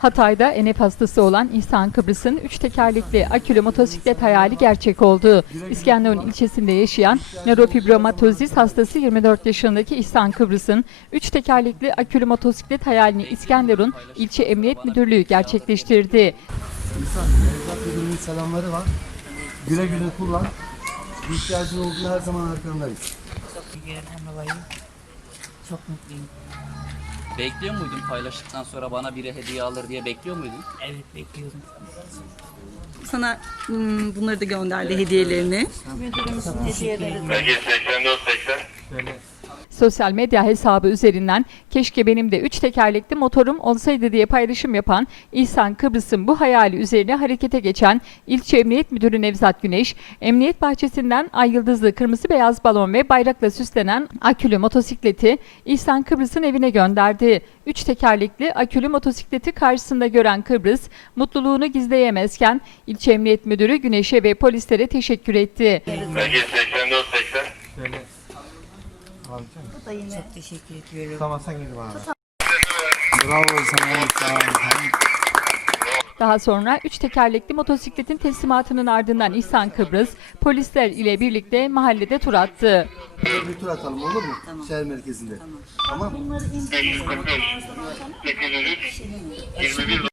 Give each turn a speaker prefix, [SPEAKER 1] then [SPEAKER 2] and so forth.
[SPEAKER 1] Hatay'da enef hastası olan İhsan Kıbrıs'ın üç tekerlekli akülü motosiklet hayali gerçek oldu. İskenderun ilçesinde yaşayan nörofibromatozis hastası 24 yaşındaki İhsan Kıbrıs'ın üç tekerlekli akülü motosiklet hayalini İskenderun İlçe Emniyet Müdürlüğü gerçekleştirdi.
[SPEAKER 2] İnsan, Nevzat Müdürü'nün selamları var. Güle güle kullan. İhtiyacın olduğunda her zaman arkandayız.
[SPEAKER 3] Teşekkürden dolayı çok mutluyum.
[SPEAKER 4] Bekliyor muydun paylaştıktan sonra bana biri hediye alır diye bekliyor muydun?
[SPEAKER 3] Evet bekliyordum.
[SPEAKER 5] Sana hmm, bunları da gönderdi hediyelerini.
[SPEAKER 6] Belki 84 80.
[SPEAKER 1] Sosyal medya hesabı üzerinden keşke benim de üç tekerlekli motorum olsaydı diye paylaşım yapan İhsan Kıbrıs'ın bu hayali üzerine harekete geçen İlçe Emniyet Müdürü Nevzat Güneş, emniyet bahçesinden ay yıldızlı kırmızı beyaz balon ve bayrakla süslenen akülü motosikleti İhsan Kıbrıs'ın evine gönderdi. Üç tekerlekli akülü motosikleti karşısında gören Kıbrıs, mutluluğunu gizleyemezken İlçe Emniyet Müdürü Güneş'e ve polislere teşekkür etti.
[SPEAKER 6] Belki 84 80.
[SPEAKER 3] Çok teşekkür ediyorum.
[SPEAKER 2] Tamam sen gidin bana. Bravo sana. Sağ ol.
[SPEAKER 1] Daha sonra üç tekerlekli motosikletin teslimatının ardından İhsan Kıbrıs polisler ile birlikte mahallede tur attı.
[SPEAKER 2] Bir tur atalım olur mu? Şehir merkezinde. Tamam.
[SPEAKER 6] 545. 803. 21